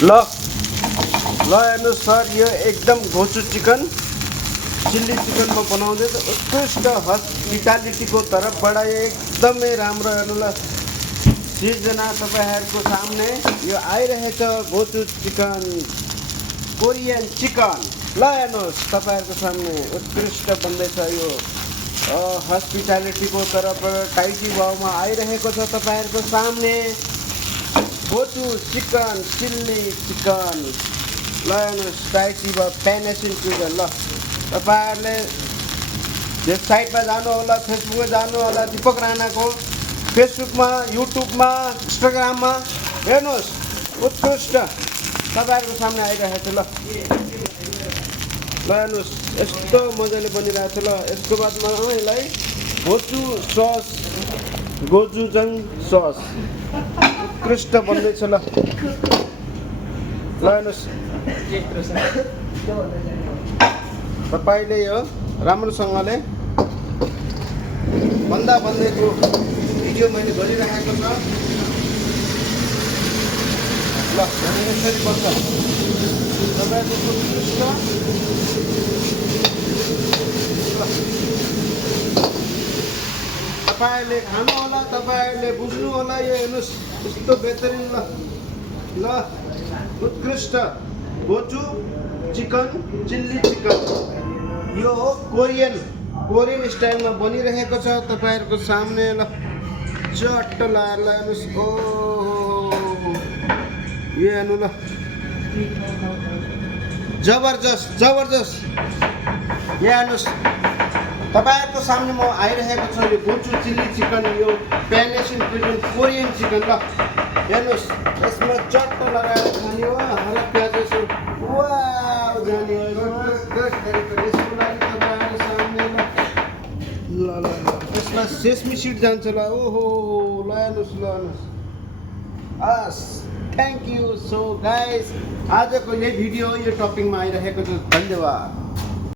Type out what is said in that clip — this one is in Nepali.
ल हेर्नुहोस् सर, यो एकदम घोचु चिकन चिल्ली चिकन म बनाउँदैछ। उत्कृष्ट हस्पिटालिटीको तर्फबाट यो एकदमै राम्रो। हेर्नु ल, 30 जना तपाईँहरूको सामने यो आइरहेछ घोचु चिकन, कोरियन चिकन। ल हेर्नुहोस् तपाईँहरूको सामने उत्कृष्ट बन्दैछ यो हस्पिटालिटीको तर्फबाट टाइटी भाउमा आइरहेको छ तपाईँहरूको सामने घोचु चिकन चिल्ली चिकन। ल हेर्नुहोस् टाइटी भाउ पेनेसिन चिकन। ल तपाईँहरूले वेबसाइटमा जानु होला, फेसबुकमा जानु होला, दिपक राणाको फेसबुकमा, युट्युबमा, इन्स्टाग्राममा हेर्नुहोस्, उत्कृष्ट तपाईँहरूको सामने आइरहेको छ। ल हेर्नुहोस् यस्तो मजाले बनिरहेको छ। ल यसको बादमा यसलाई गोचुजङ सस उत्कृष्ट बन्दैछ। ल हेर्नुहोस् तपाईँले यो राम्रोसँगले भन्दैको भिडियो मैले गरिराखेको छ। ल यसरी बन्छ तपाईँको उत्कृष्ट। तपाईँहरूले खानु होला, तपाईँहरूले बुझ्नु होला। यो हेर्नुहोस् यस्तो बेहतरिन। ल उत्कृष्ट गोचु चिकन चिल्ली चिकन, यो हो कोरियन स्टाइलमा बनिरहेको छ तपाईँहरूको सामने। ल चट्ट लाएर हेर्नुहोस्, ओहो यो हेर्नु। ल जबरजस्त यहाँ हेर्नुहोस् तपाईँहरूको सामने म आइरहेको छ यो गोचु चिल्ली चिकन, यो पेनेसिन कोरियन चिकन। ल हेर्नुहोस् यसमा चट्ट लगाएर खाने हो, हरा प्याज यसो वाउ जाने हो। यसको लागि तपाईँहरूको सामने ल यसमा सेस्मी सिड जान्छ। ल ओहो ल हेर्नुहोस् हस्, थ्याङ्क यू। सो गाइस आजको यही भिडियो यो टपिङमा आइरहेको छ। धन्यवाद।